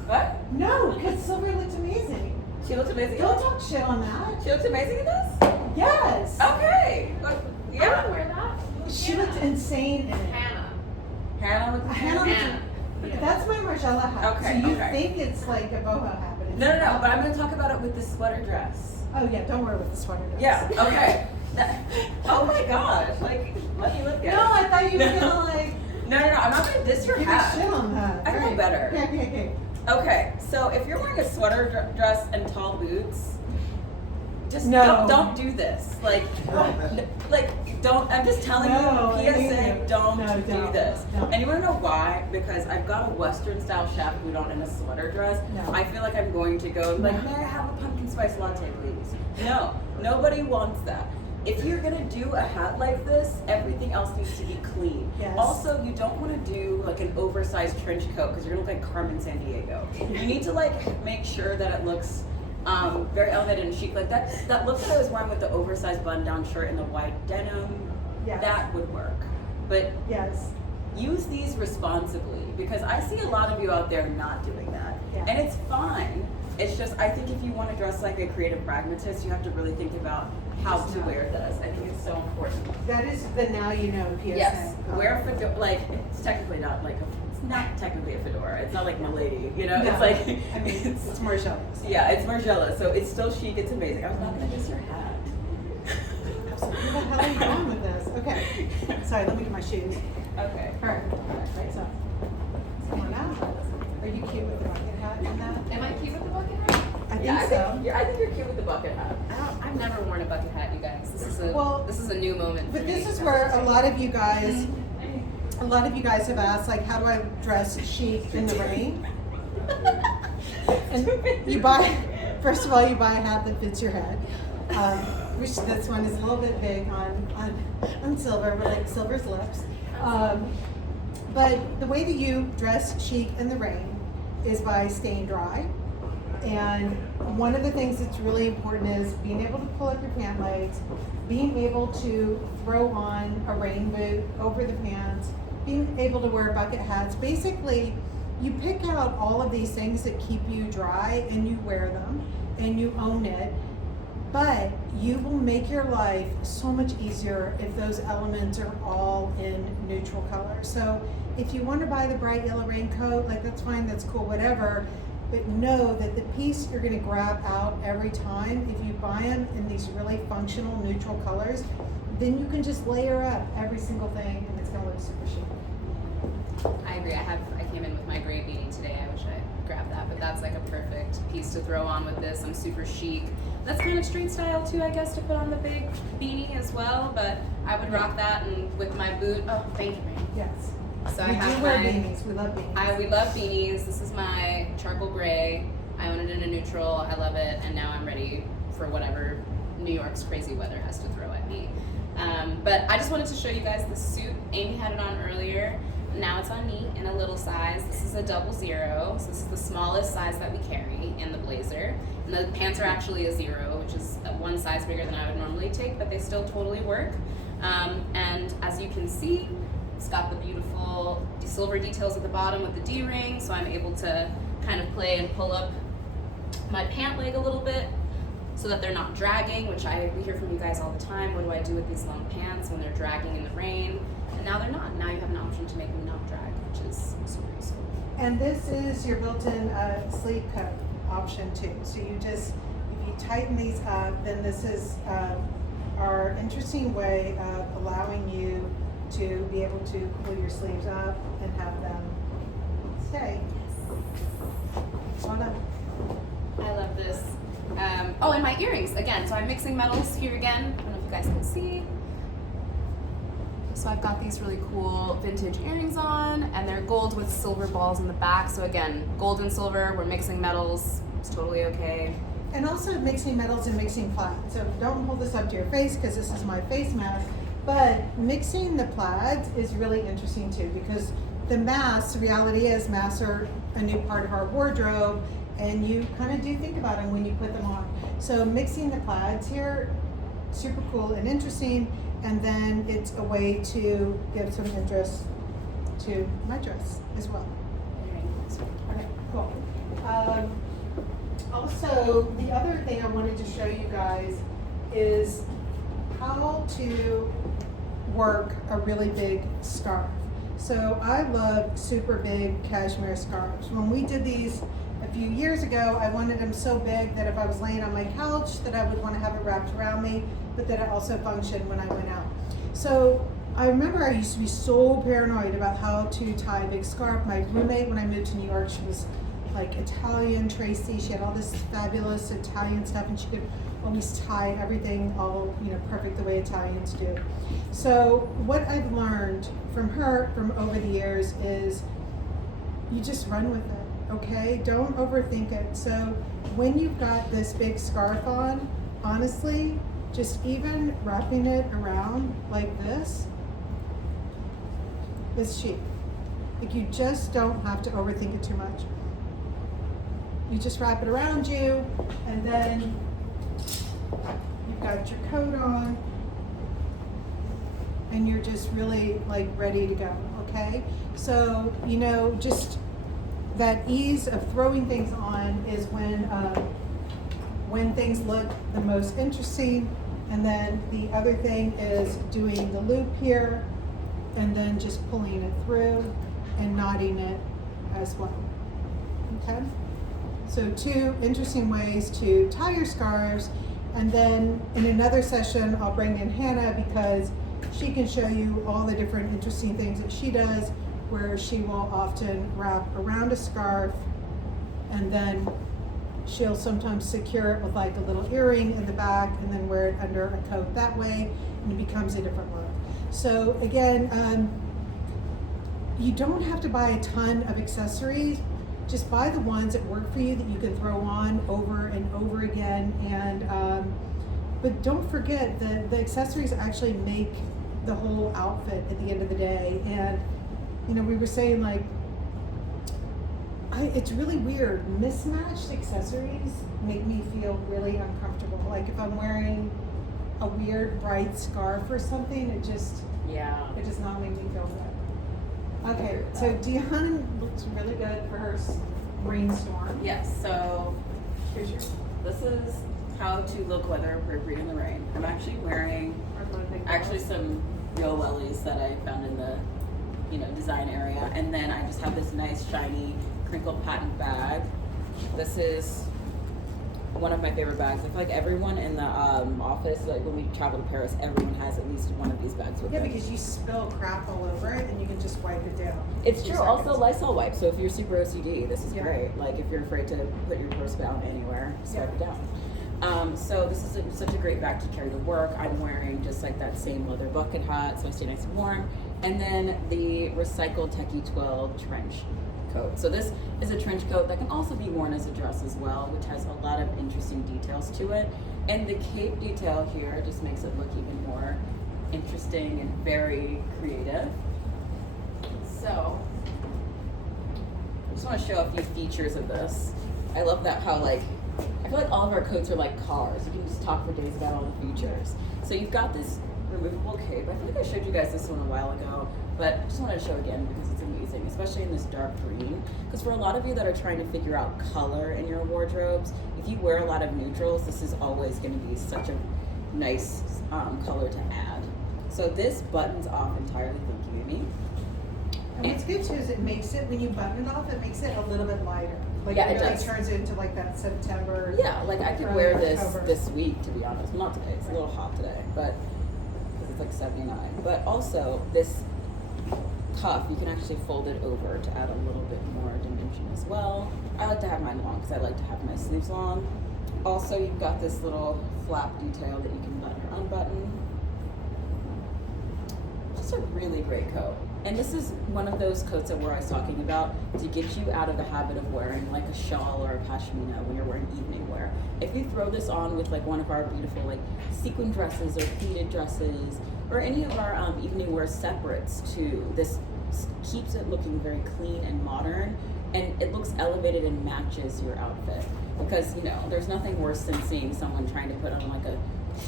what? no, because Silver looked amazing. She looks amazing. Don't talk shit on that. She looks amazing in this? Yes. Okay. Well, I would yeah. wear that. She looked insane in it. Hannah. Hannah looks Hannah Hannah. That's my Margiela hat. Okay, So you okay. think it's like a boho hat, but it's No, not. but I'm gonna talk about it with the sweater dress. Oh yeah, don't wear it with the sweater dress. Yeah, okay. Oh my gosh, like, let me look at No, I thought you were No. gonna like No, I'm not gonna diss your give a hat. shit on that. I know Right. better. Okay. Okay, so if you're wearing a sweater dress and tall boots, just No. don't do this. Like, don't. I'm just telling No, I you, hate PSA, you. don't No, do don't. this. Don't. And you wanna know why? Because I've got a Western style shaft boot on in a sweater dress. No. I feel like I'm going to go like, No. may I have a pumpkin spice latte, please? No, nobody wants that. If you're gonna do a hat like this, everything else needs to be clean. Yes. Also, you don't want to do like an oversized trench coat because you're gonna look like Carmen Sandiego. You need to like make sure that it looks very elevated and chic. Like that look that I was wearing with the oversized button-down shirt and the white denim, Yes. that would work. But Yes. use these responsibly because I see a lot of you out there not doing that. Yeah. And it's fine. It's just, I think if you want to dress like a creative pragmatist, you have to really think about how to wear this. I think it's so important. That is the now you know PSA. Yes, wear a fedora, like, it's technically not like, it's not technically a fedora. It's not like Milady, you know? No. It's like, I mean, it's Margiela. yeah, it's Margiela, so it's still chic, it's amazing. I was not gonna diss your hat. Where the hell are you going with this? Okay. Sorry, let me get my shoes. Okay. All right. So, come on out. Are you cute with the bucket hat and that? Am I cute with the bucket hat? I think Yeah, so. I think you're cute with the bucket hat. I've never worn a bucket hat, you guys. This is a new moment. But for this me. is where a lot of you guys have asked, like, how do I dress chic in the rain? And you buy, first of all, you buy a hat that fits your head. Which this one is a little bit big on Silver, but like Silver's lips. But the way that you dress chic in the rain is by staying dry. And one of the things that's really important is being able to pull up your pant legs, being able to throw on a rain boot over the pants, being able to wear bucket hats. Basically, you pick out all of these things that keep you dry and you wear them and you own it. But you will make your life so much easier if those elements are all in neutral color. So if you want to buy the bright yellow raincoat, like that's fine, that's cool, whatever. But know that the piece you're going to grab out every time, if you buy them in these really functional neutral colors, then you can just layer up every single thing and it's going to look super chic. I agree. I came in with my gray beanie today. I wish I grabbed that, but that's like a perfect piece to throw on with this. I'm super chic. That's kind of street style too, I guess, to put on the big beanie as well. But I would rock that and with my boot. Oh, thank you, Rain. Yes. So I We have do wear my- beanies. We love beanies. We love beanies. This is my charcoal gray. I own it in a neutral. I love it, and now I'm ready for whatever New York's crazy weather has to throw at me. But I just wanted to show you guys the suit. Amy had it on earlier. Now it's on me in a little size. This is a 00, so this is the smallest size that we carry in the blazer. And the pants are actually a 0, which is one size bigger than I would normally take, but they still totally work. And as you can see, it's got the beautiful silver details at the bottom with the D-ring, so I'm able to kind of play and pull up my pant leg a little bit so that they're not dragging, which we hear from you guys all the time. What do I do with these long pants when they're dragging in the rain? And now they're not. Now you have an option to make them not drag, which is super useful. And this is your built-in sleeve cut option too. So you just, if you tighten these up, then this is our interesting way of allowing you to be able to pull your sleeves up and have them stay. Well done. I love this. Oh, and my earrings again. So I'm mixing metals here again. I don't know if you guys can see. So I've got these really cool vintage earrings on, and they're gold with silver balls in the back. So again, gold and silver, we're mixing metals. It's totally okay. And also mixing metals and mixing plaid. So don't hold this up to your face because this is my face mask. But mixing the plaids is really interesting too, because the masks, the reality is masks are a new part of our wardrobe, and you kind of do think about them when you put them on. So mixing the plaids here, super cool and interesting, and then it's a way to give some interest to my dress as well. Okay, cool. Also, the other thing I wanted to show you guys is how to work a really big scarf. So I love super big cashmere scarves. When we did these a few years ago, I wanted them so big that if I was laying on my couch that I would want to have it wrapped around me, but that it also functioned when I went out. So I remember I used to be so paranoid about how to tie a big scarf. My roommate, when I moved to New York, she was like Italian, Tracy. She had all this fabulous Italian stuff, and she could always tie everything all, perfect the way Italians do. So what I've learned from her from over the years is you just run with it, okay? Don't overthink it. So when you've got this big scarf on, honestly, just even wrapping it around like this is chic. Like, you just don't have to overthink it too much. You just wrap it around you, and then you've got your coat on, and you're just really like ready to go, okay? So, just that ease of throwing things on is when things look the most interesting. And then the other thing is doing the loop here, and then just pulling it through and knotting it as well, okay? So 2 interesting ways to tie your scarves. And then in another session, I'll bring in Hannah, because she can show you all the different interesting things that she does, where she will often wrap around a scarf, and then she'll sometimes secure it with like a little earring in the back, and then wear it under a coat that way, and it becomes a different look. So again, you don't have to buy a ton of accessories. Just buy the ones that work for you, that you can throw on over and over again. And but don't forget that the accessories actually make the whole outfit at the end of the day. And we were saying, like, it's really weird. Mismatched accessories make me feel really uncomfortable. Like if I'm wearing a weird bright scarf or something, it does not make me feel good. Okay, so Dion looks really good for her rainstorm. Yes, so Here's your this is how to look weather appropriate in the rain. I'm actually wearing some real wellies that I found in the design area, and then I just have this nice shiny crinkled patent bag. This is one of my favorite bags. I feel like everyone in the office, like when we travel to Paris, everyone has at least one of these bags with them. Yeah, because you spill crap all over it and you can just wipe it down. It's true. Also, Lysol wipes. So if you're super OCD, this is Yeah. great. Like if you're afraid to put your purse down anywhere, just wipe it down. So this is such a great bag to carry to work. I'm wearing just like that same leather bucket hat, so I stay nice and warm. And then the recycled Techie Twill trench coat. So this is a trench coat that can also be worn as a dress as well, which has a lot of interesting details to it. And the cape detail here just makes it look even more interesting and very creative. So I just want to show a few features of this. I love that how like I feel like all of our coats are like cars. You can just talk for days about all the features. So you've got this removable cape. I feel like I showed you guys this one a while ago, but I just wanted to show again because it's amazing, especially in this dark green. Because for a lot of you that are trying to figure out color in your wardrobes, if you wear a lot of neutrals, this is always going to be such a nice color to add. So this buttons off entirely. Thank you, Amy. And what's good too is it makes it, when you button it off, it makes it a little bit lighter. Like Yeah, it it really does. turns it into like that September. Yeah, like I could early wear this October. this week, to be honest. Well, not today. It's a little hot today, but because it's like 79. But also this cuff, you can actually fold it over to add a little bit more dimension as well. I like to have mine long because I like to have my sleeves long. Also, you've got this little flap detail that you can button or unbutton. Just a really great coat. And this is one of those coats that I was talking about to get you out of the habit of wearing like a shawl or a pashmina when you're wearing evening wear. If you throw this on with like one of our beautiful like sequin dresses or pleated dresses or any of our evening wear separates too, this keeps it looking very clean and modern, and it looks elevated and matches your outfit. Because you know, there's nothing worse than seeing someone trying to put on like a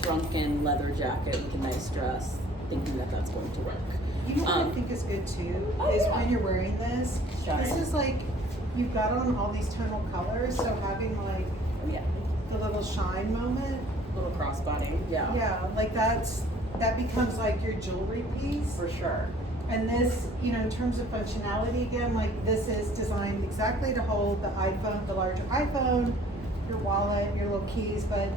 shrunken leather jacket with a nice dress, thinking that that's going to work. You know what I think is good too? Oh, is yeah. when you're wearing this, Shine. this is like, you've got on all these tonal colors, so having like Oh yeah, the little shine moment, little crossbody. Yeah, yeah, like that becomes like your jewelry piece. for sure. And this, you know, in terms of functionality again, like this is designed exactly to hold the iPhone, the larger iPhone, your wallet, your little keys, but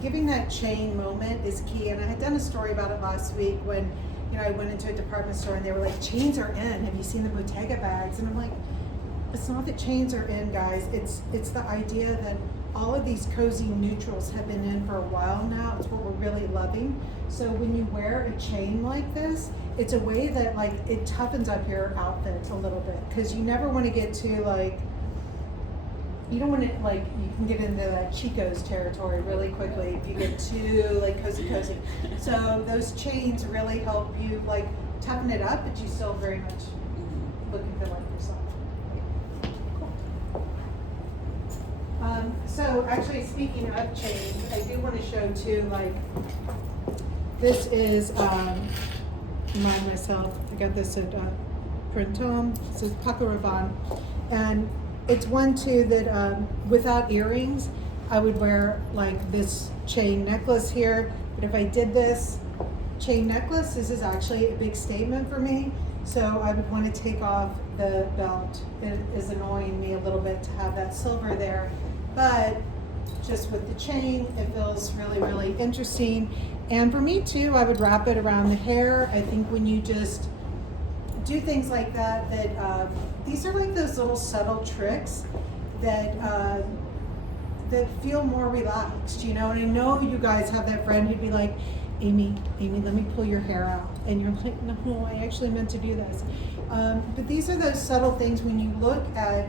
giving that chain moment is key. And I had done a story about it last week when, you know, I went into a department store and they were like, chains are in. Have you seen the Bottega bags? And I'm like, it's not that chains are in, guys. It's the idea that all of these cozy neutrals have been in for a while now. It's what we're really loving. So when you wear a chain like this, it's a way that like it toughens up your outfit a little bit, because you never want to get too like, you don't want to like, you can get into that Chico's territory really quickly if you get too like cozy. So those chains really help you like toughen it up, but you still very much look and feel like yourself. So actually, speaking of chains, I do want to show too, like, this is mine myself. I got this at Printemps. This is Paco Rabanne. And it's one too that without earrings, I would wear like this chain necklace here. But if I did this chain necklace, this is actually a big statement for me. So I would want to take off the belt. It is annoying me a little bit to have that silver there. But just with the chain, it feels really, really interesting. And for me too, I would wrap it around the hair. I think when you just do things like that, these are like those little subtle tricks that that feel more relaxed, you know. And I know you guys have that friend who'd be like, Amy, let me pull your hair out. And you're like, no, I actually meant to do this. But these are those subtle things when you look at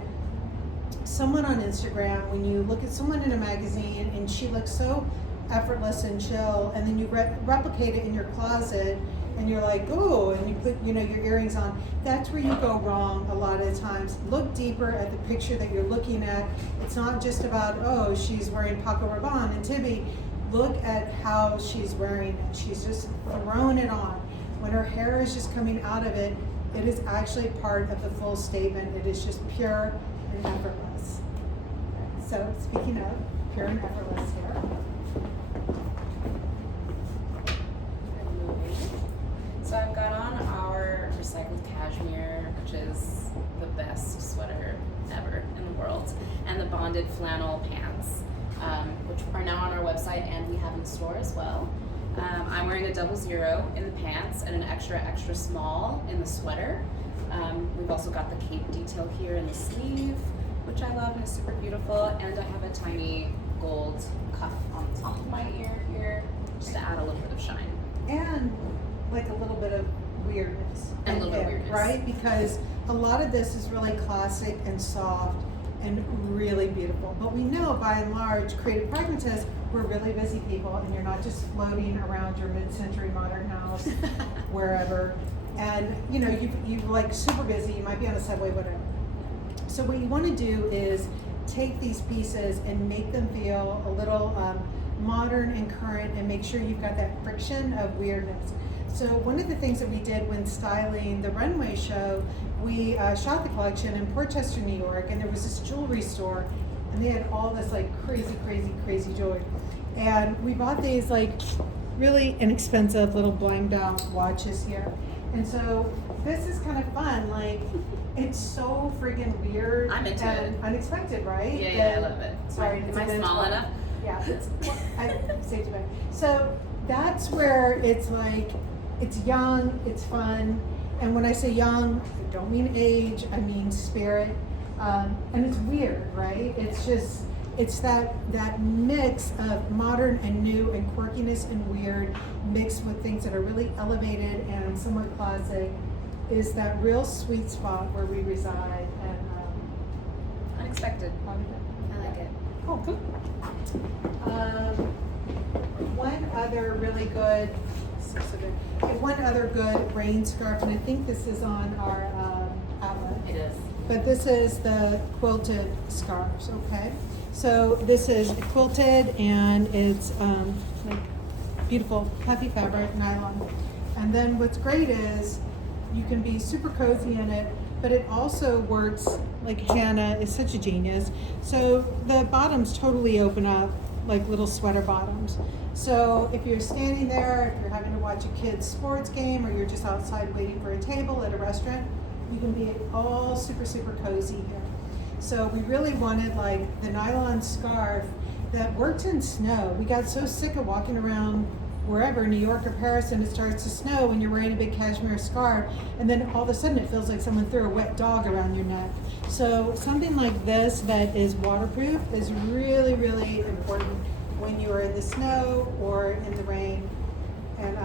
someone on Instagram, when you look at someone in a magazine and she looks so effortless and chill, and then you replicate it in your closet and you're like, oh, and you put, you know, your earrings on. That's where you go wrong a lot of times. Look deeper at the picture that you're looking at. It's not just about, oh, she's wearing Paco Rabanne and Tibi. Look at how she's wearing it. She's just throwing it on. When her hair is just coming out of it, it is actually part of the full statement. It is just pure and effortless. So speaking of pure and effortless hair. So I've got on our recycled cashmere, which is the best sweater ever in the world, and the bonded flannel pants, which are now on our website and we have in the store as well. I'm wearing a 00 in the pants and an extra small in the sweater. We've also got the cape detail here in the sleeve, which I love and is super beautiful, and I have a tiny gold cuff on the top of my ear here, just to add a little bit of shine. And like a little bit of weirdness. And a little bit of weirdness. Right? Because a lot of this is really classic and soft and really beautiful. But we know by and large, creative pragmatists, we're really busy people, and you're not just floating around your mid-century modern house, wherever. And you know, you like super busy, you might be on a subway, whatever. So what you want to do is take these pieces and make them feel a little modern and current, and make sure you've got that friction of weirdness. So one of the things that we did when styling the runway show, we shot the collection in Portchester, New York, and there was this jewelry store, and they had all this like crazy jewelry. And we bought these like really inexpensive little blanked out watches here. And so this is kind of fun, like it's so friggin' weird I'm into and it. unexpected, right? Yeah, I love it. Sorry, Am I small enough? Yeah, I saved you back. So that's where it's like, it's young, it's fun, and when I say young, I don't mean age, I mean spirit, and it's weird, right? It's just, it's that mix of modern and new and quirkiness and weird mixed with things that are really elevated and somewhat classic, is that real sweet spot where we reside. And Unexpected. I like it. oh, good. One other really good, one other good rain scarf, and I think this is on our outlet. It is. But this is the quilted scarves, okay? So this is quilted, and it's like beautiful puffy fabric, nylon. And then what's great is you can be super cozy in it, but it also works, like Hannah is such a genius. So the bottoms totally open up like little sweater bottoms. So if you're standing there, if you're having to watch a kid's sports game, or you're just outside waiting for a table at a restaurant, you can be all super cozy here. So we really wanted like the nylon scarf that worked in snow. We got so sick of walking around wherever, New York or Paris, and it starts to snow and you're wearing a big cashmere scarf, and then all of a sudden it feels like someone threw a wet dog around your neck. So something like this that is waterproof is really important when you are in the snow or in the rain. And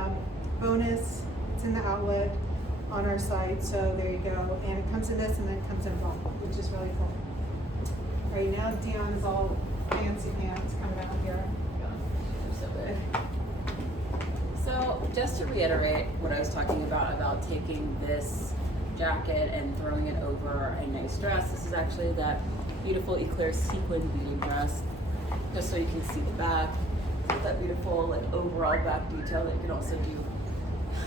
bonus, it's in the outlet on our site, so there you go. And it comes in this, and then it comes in black, which is really cool. All right, now Dion is all fancy pants coming out here. So good. So just to reiterate what I was talking about taking this jacket and throwing it over a nice dress. This is actually that beautiful eclair sequin beading dress, just so you can see the back. With that beautiful like overall back detail that you can also do.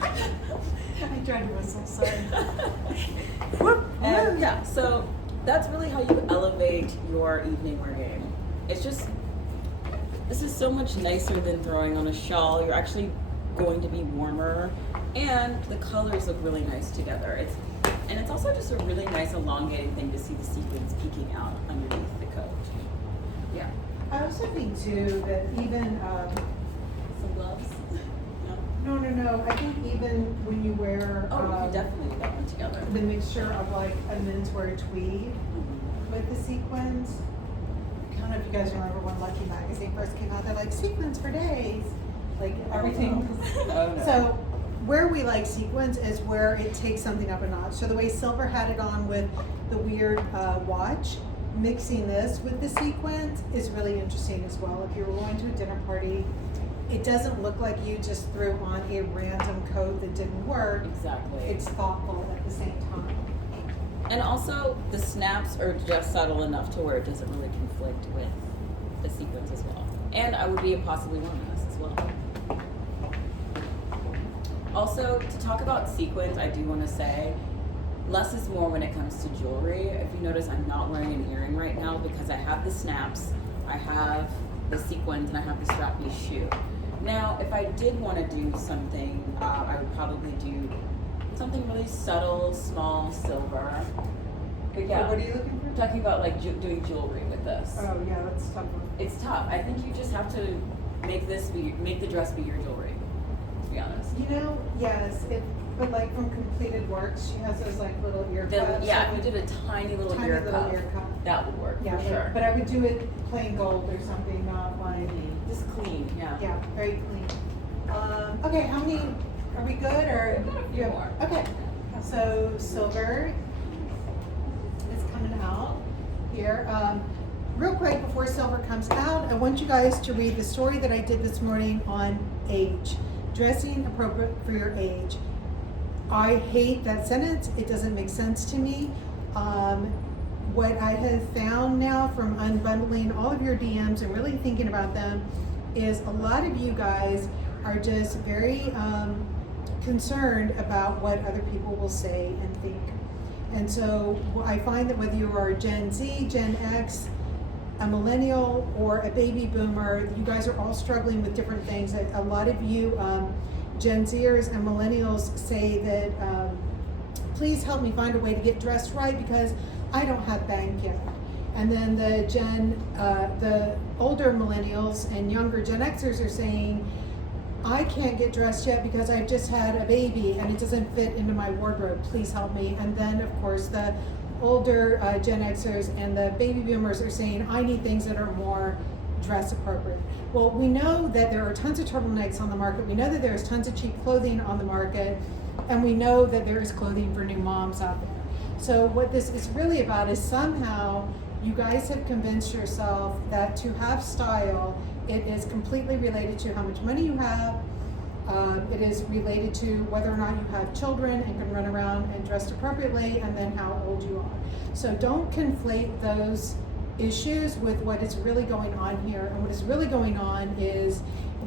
I tried to whistle, sorry. And yeah, so that's really how you elevate your evening wear game. It's just, this is so much nicer than throwing on a shawl. You're actually going to be warmer, and the colors look really nice together. It's also just a really nice elongated thing to see the sequins peeking out underneath the coat. Yeah. I also think too that even Some gloves? no. I think even when you wear Oh, we could definitely do that one together. the mixture of like a menswear tweed with the sequins. I don't know if you guys remember when Lucky magazine first came out. They're like sequins for days, like everything. Oh, no. So where we like sequins is where it takes something up a notch. So the way Silver had it on with the weird watch, mixing this with the sequins is really interesting as well. If you're going to a dinner party, it doesn't look like you just threw on a random coat that didn't work. Exactly. It's thoughtful at the same time. And also, the snaps are just subtle enough to where it doesn't really conflict with the sequins as well. And I would be possibly wearing this as well. Also, to talk about sequins, I do want to say, less is more when it comes to jewelry. If you notice, I'm not wearing an earring right now because I have the snaps, I have the sequins, and I have the strappy shoe. Now, if I did want to do something, I would probably do something really subtle, small, silver. But yeah, What are you looking for? talking about like doing jewelry with this. Oh yeah, that's tough one. It's tough. I think you just have to make the dress be your jewelry. To be honest. You know, yes, but like from Completed Works, she has those like little ear cuffs. Yeah, if you did a tiny little ear cuff, that would work Yeah, for sure. but I would do it plain gold or something, not like, Just clean, yeah. yeah, very clean. Okay, how many, are we good or? We've got a few more. Okay, so silver is coming out here. Real quick, before silver comes out, I want you guys to read the story that I did this morning on age. Dressing appropriate for your age. I hate that sentence. It doesn't make sense to me. what I have found now from unbundling all of your DMs and really thinking about them is a lot of you guys are just very concerned about what other people will say and think. And so I find that whether you are Gen Z, Gen X, a millennial, or a baby boomer, you guys are all struggling with different things. A lot of you Gen Zers and millennials say that please help me find a way to get dressed right because I don't have bank yet. And then the older millennials and younger Gen Xers are saying, I can't get dressed yet because I've just had a baby and it doesn't fit into my wardrobe. Please help me. And then, of course, the older Gen Xers and the baby boomers are saying, I need things that are more dress appropriate. Well, we know that there are tons of turtlenecks on the market. We know that there's tons of cheap clothing on the market. And we know that there is clothing for new moms out there. So what this is really about is somehow you guys have convinced yourself that to have style, it is completely related to how much money you have. It is related to whether or not you have children and can run around and dressed appropriately, and then how old you are. So don't conflate those issues with what is really going on here. And what is really going on is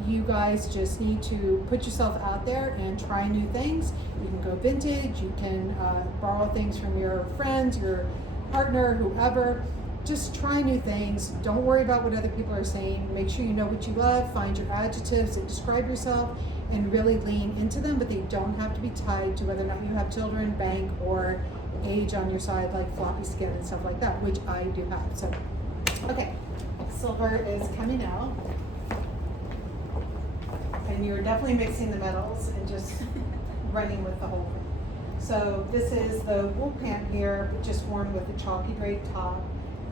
you guys just need to put yourself out there and try new things. You can go vintage, you can borrow things from your friends, your partner, whoever. Just try new things. Don't worry about what other people are saying. Make sure you know what you love, find your adjectives that describe yourself, and really lean into them, but they don't have to be tied to whether or not you have children, bank, or age on your side, like floppy skin and stuff like that, which I do have. So, okay, silver is coming out. And you're definitely mixing the metals and just running with the whole thing. So this is the wool pant here, but just worn with a chalky drape top.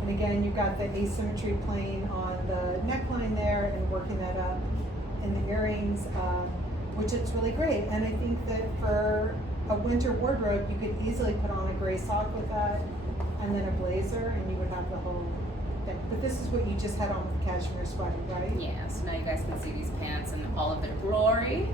And again, you've got the asymmetry playing on the neckline there and working that up in the earrings, which is really great. And I think that for a winter wardrobe, you could easily put on a gray sock with that and then a blazer, and you would have the whole thing. But this is what you just had on with the cashmere sweater, right? Yeah, so now you guys can see these pants in all of their glory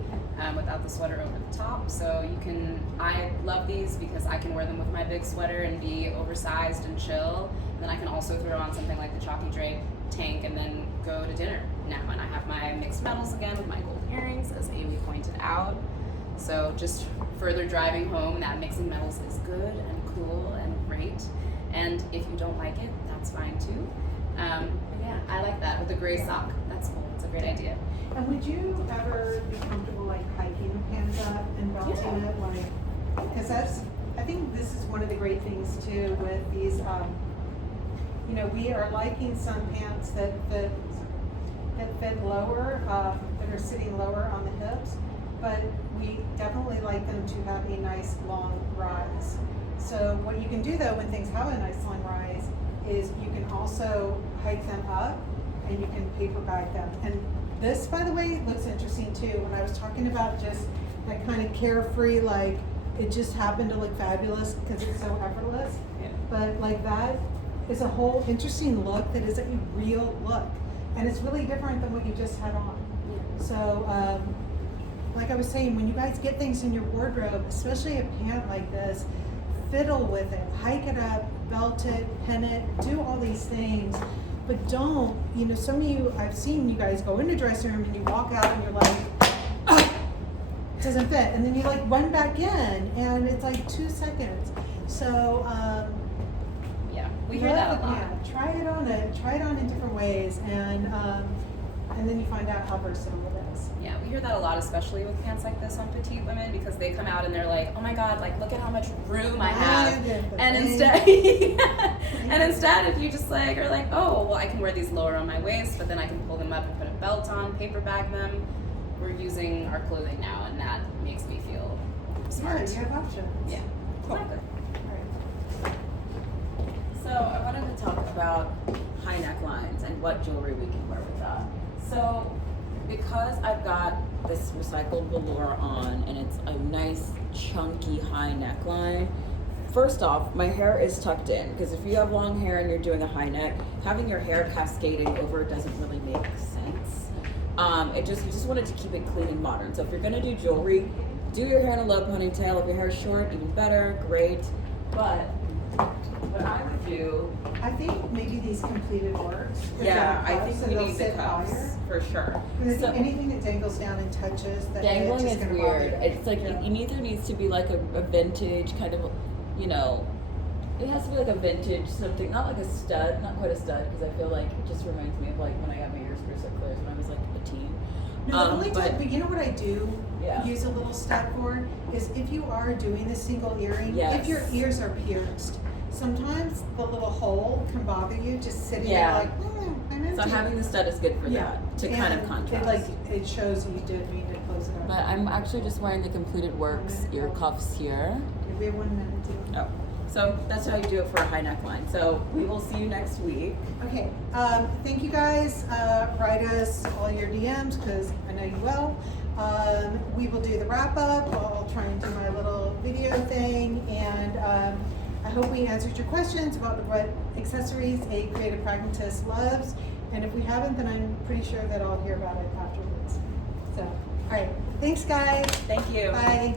without the sweater over the top. So you can, I love these because I can wear them with my big sweater and be oversized and chill. And then I can also throw on something like the chalky drape tank and then go to dinner now. And I have my mixed metals again with my gold earrings, as Amy pointed out. So just further driving home that mixing metals is good and cool and great. And if you don't like it, that's fine too. But yeah, I like that with the gray sock. That's cool. It's a great idea. And would you ever be comfortable like hiking the pants up and belting it, like? Because that's, I think this is one of the great things too with these. You know, we are liking some pants that fit lower, that are sitting lower on the hips, but we definitely like them to have a nice long rise. So what you can do though when things have a nice long rise is you can also hike them up and you can paper bag them. And this, by the way, looks interesting too. When I was talking about just that kind of carefree, like it just happened to look fabulous because it's so effortless. Yeah. But like that is a whole interesting look that is a real look. And it's really different than what you just had on. Yeah. So, like I was saying, when you guys get things in your wardrobe, especially a pant like this, fiddle with it, hike it up, belt it, pin it, do all these things. But don't, you know, some of you, I've seen you guys go in the dressing room and you walk out and you're like, oh, it doesn't fit. And then you like run back in and it's like 2 seconds. So, Yeah, we hear that a lot. Yeah, try it on in different ways, and then you find out how versatile it is. Yeah, we hear that a lot, especially with pants like this on petite women, because they come out and they're like, oh my god, like look at how much room I have. And instead, if you just like are like, oh, well, I can wear these lower on my waist, but then I can pull them up and put a belt on, paper bag them. We're using our clothing now, and that makes me feel smart. Yeah, you have options. Yeah, exactly. So I wanted to talk about high necklines and what jewelry we can wear with that. So because I've got this recycled velour on and it's a nice chunky high neckline, first off, my hair is tucked in because if you have long hair and you're doing a high neck, having your hair cascading over doesn't really make sense. You just wanted to keep it clean and modern. So if you're gonna do jewelry, do your hair in a low ponytail. If your hair is short, even better, great. But what I would do, I think maybe these completed works. if yeah, they're I cuffs, think so we they'll need the sit cuffs higher. for sure. Because I So- think anything that dangles down and touches the Dangling edge is gonna weird. bother you. It's like Yeah. it either needs to be like a vintage kind of, you know, it has to be like a vintage something, not like a stud, not quite a stud, because I feel like it just reminds me of like when I got my ears pierced at Claire's when I was like a teen. No, the only but time, but you know what I do Yeah. use a little stud for is if you are doing the single earring, if your Yes. ears are pierced, sometimes the little hole can bother you just sitting Yeah. there like, I'm empty. so having the stud is good for Yeah. that to kind of And contrast. it shows you did mean to close it up. But I'm actually just wearing the completed works ear cuffs here. Give me 1 minute to. Oh, so that's how you do it for a high neckline. So we will see you next week. Okay, thank you guys. Write us all your DMs because I know you will. We will do the wrap up. I'll try and do my little video thing. And I hope we answered your questions about what accessories a creative pragmatist loves. And if we haven't, then I'm pretty sure that I'll hear about it afterwards. So, all right. Thanks, guys. Thank you. Bye.